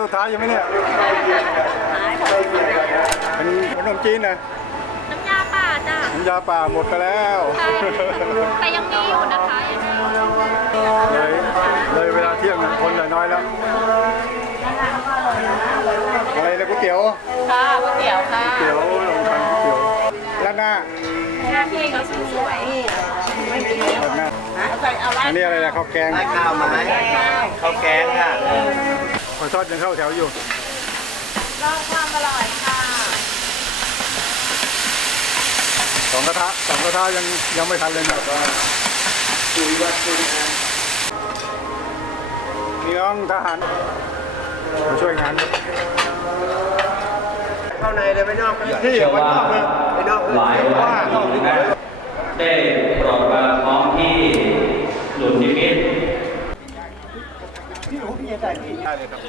อยู่ไหมเนี่ยเป็นขนมจีนนะน้ำยาป่าจ้ะน้ำยาป่าหมดไปแล้วใช่แต่ยังมีอยู่นะคะยังมีอยู่เลยเลยเวลาเที่ยงคนเหลือน้อยแล้วอะไรนะก๋วยเตี๋ยวค่ะก๋วยเตี๋ยวค่ะเตี๋ยวลงทานก๋วยเตี๋ยวร้านหน้าหน้าพี่เขาสวยร้านหน้าอันนี้อะไรนะข้าวแกงได้ข้าวไหมข้าวแกงอะ ขอทอดยังเข้าแถวอยู่รอบความอร่อยค่ะสองกระทะสองกระทะยังยังไม่ทันเลยนะคุยวัดคุยนะมีน้องทหารมาช่วยงานเข้าในเลยไม่นอกที่ไว้นอกเลยไม่นอกหลายวัว่าดได้โปรดมาพร้อมที่หลุมนิมิต ได้เลยครับ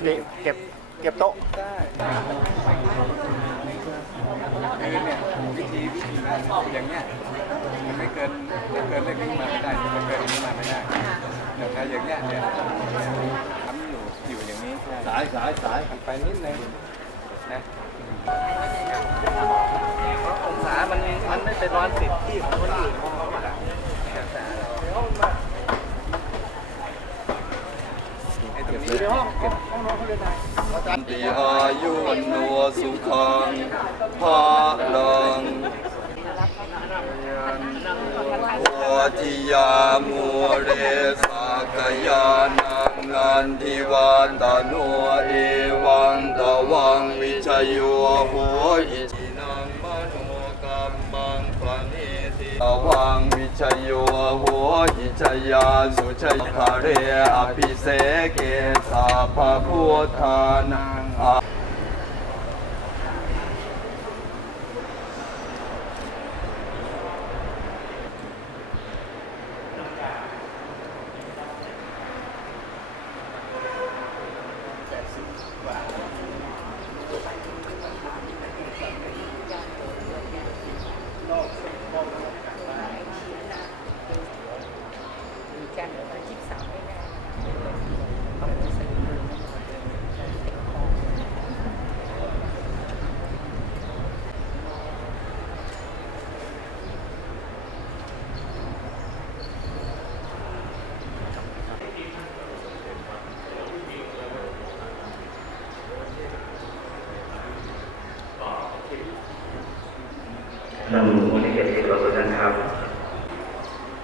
เก็บเก็บเก็บ โต๊ะอย่างเงี้ยมันไม่เกินไม่เกินเลขนี้มาไม่ได้ไม่เกินนี้มาไม่ได้แต่ถ้าอย่างเงี้ยเนี่ยทำอยู่อยู่อย่างนี้สายสายสายไปนิดนึงนะองศามันมันไม่เป็นร้อนสิบที่ของคนอื่นเขาองศาเรียนได้ติอายุวันโนสุขังภาลังโอ ทิยามูเรสากยานังนันทิวันตโนเอวังตวังวิชโยโหอิจินังมโนกัมมังปณิติตวังวิชโยโหอิจยาสุชยคาเรอภิเสเกสาภาพุทธานังอา ท่านผู้ที่เกียรติเราทุกท่านครับ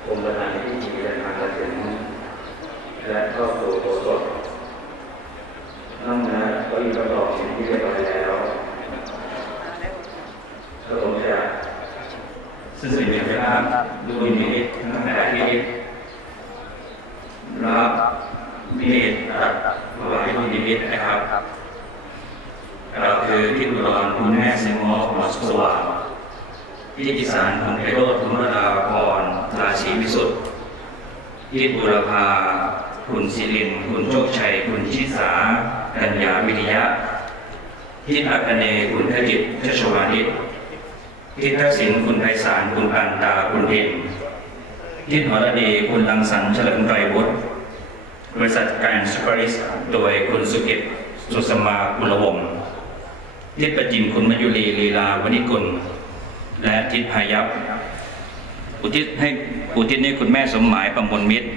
ผมประธานที่ดีและทางกระถิ่นและครอบครัวโบสถนั่งนะก็อยู่ประกอบสิ่งที่เรียบร้อยแล้วก็ผมจะซึ่งสิ่งนี้นะครับดูนิมิตตั้งแต่ที่รับมีดตัดถวายดูนิมิตนะครับเราคือที่อุดรคุณแม่เซมอของสว่าง ที่กิสานพงไพโรธธุมราพรราศีวิสุทธิ์ที่บุรพาคุณศิรินคุณโชคชัย คุณชิสากัญญาวิริยะที่อัคเนย์คุณทจิตชชวานิชที่ทักษิณคุณไพศาลคุณปานตาคุณเพ็ญที่หอระดีคุณลังสรรค์เฉลิมไตรบุตรบริษัทการสปาริสโดยคุณสุกิจสุสมากุลวงศ์ที่ประจิมคุณมยุรีลีลาวณิกุล และทิศพายัพอุทิศให้อุทิศให้คุณแม่สมหมายประมวลมิตร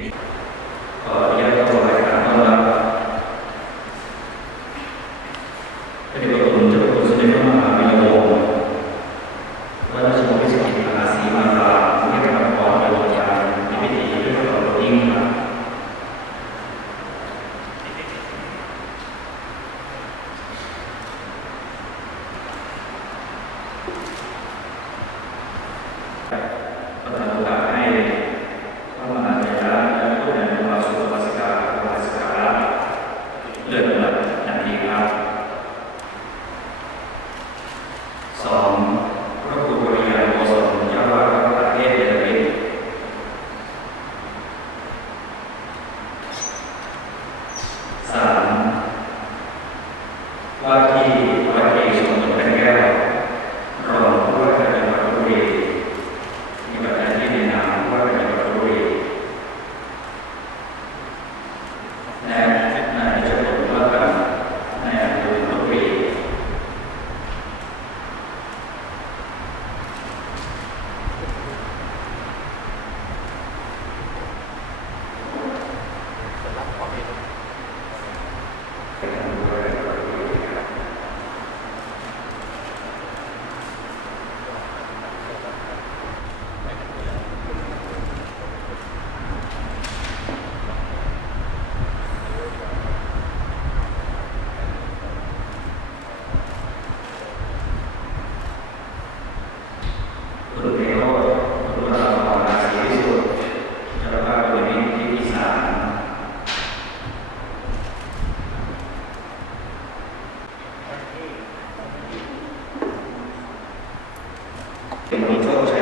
怎么你穿过去？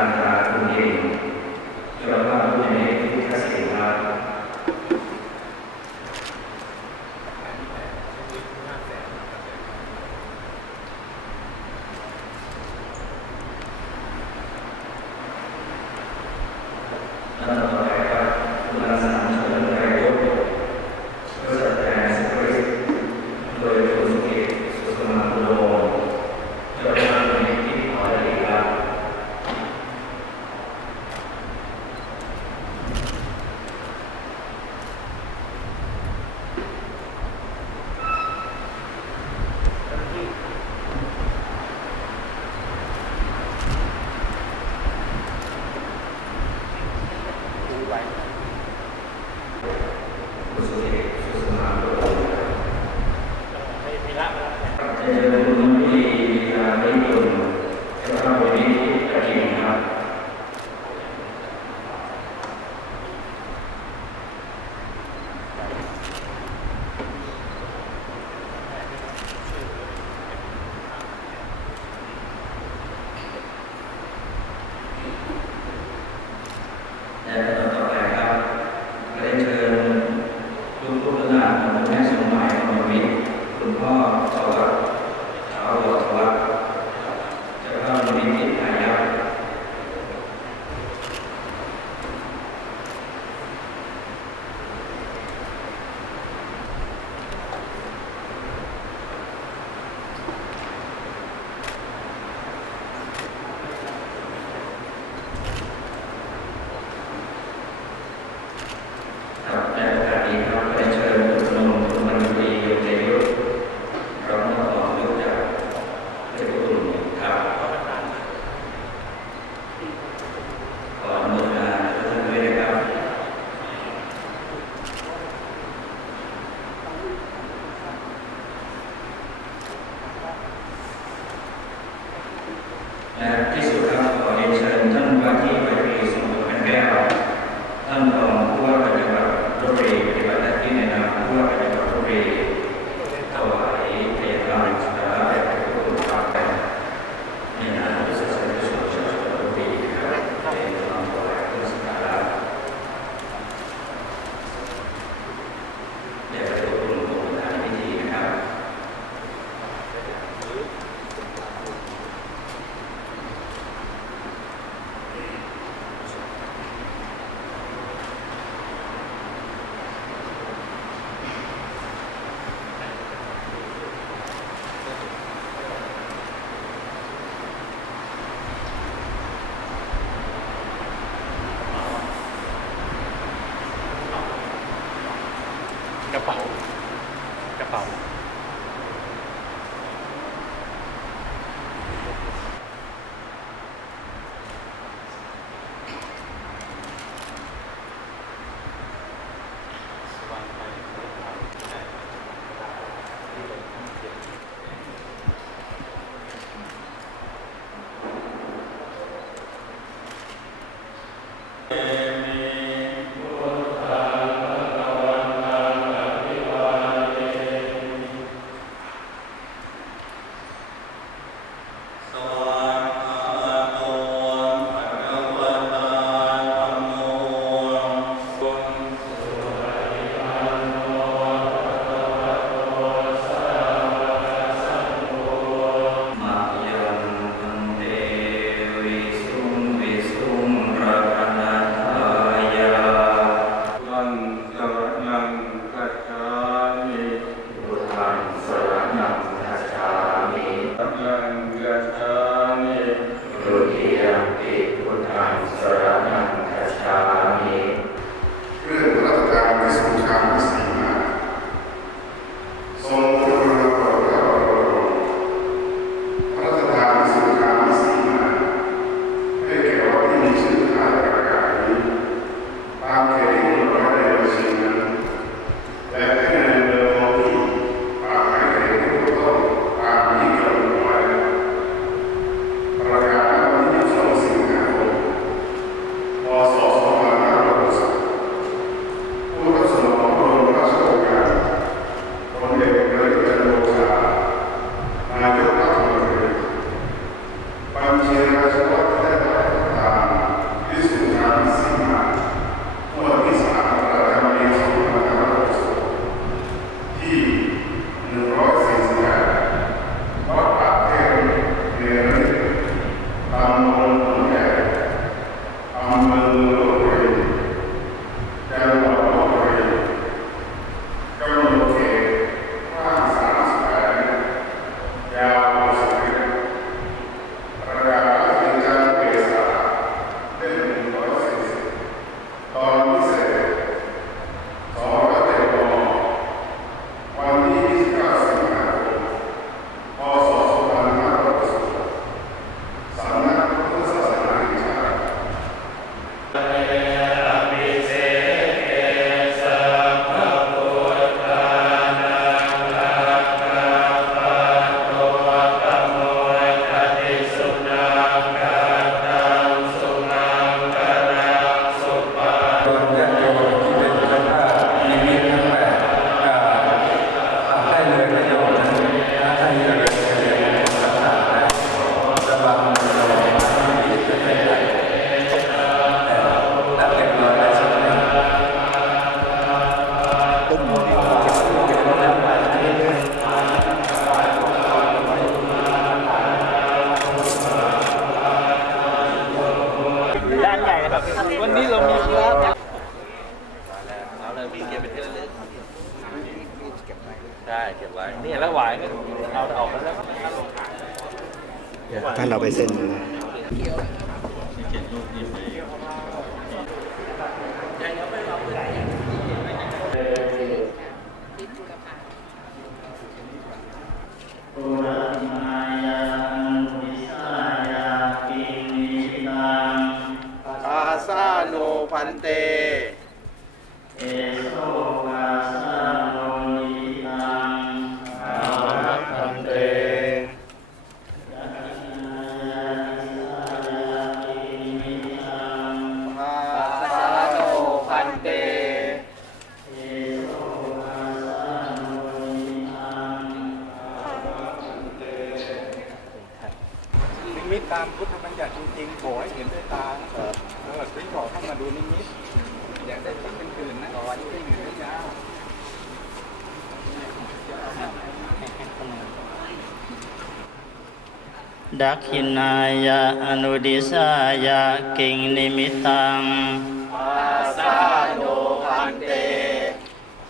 คุณอาจารย์คุณเอง เราไปเซ็นอาซาโนพันเต เอโขอเข้ามาดูนิดๆอยากได้ที่เป็นคืนนะขอวันที่เป็นคืนยาดักขินายาอนุดิสายากิงนิมิตังปัสสาโนพันเต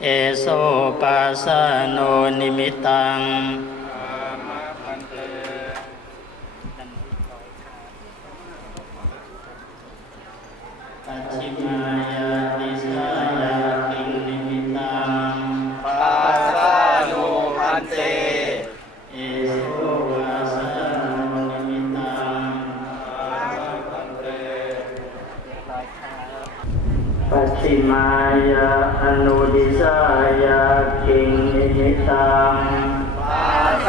เอโสปัสสโนนิมิตัง ปัจิมายาอนุดิสายากิงนิตังปาส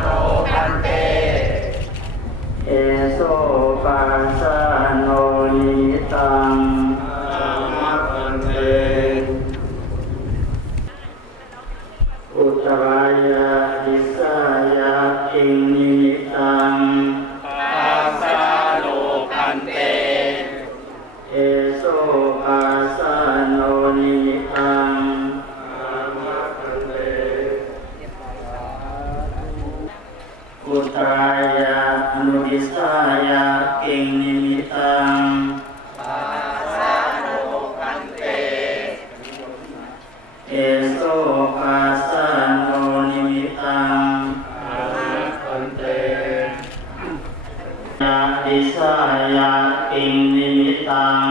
โรคันเต เอโซปาสโน กุตรายาอนุดิสายาเก่งนิมิตังปาสาโนพันเตเอโซปัสสนโนนิมิตังอาพันเตยาดิสายาเก่งนิมิตัง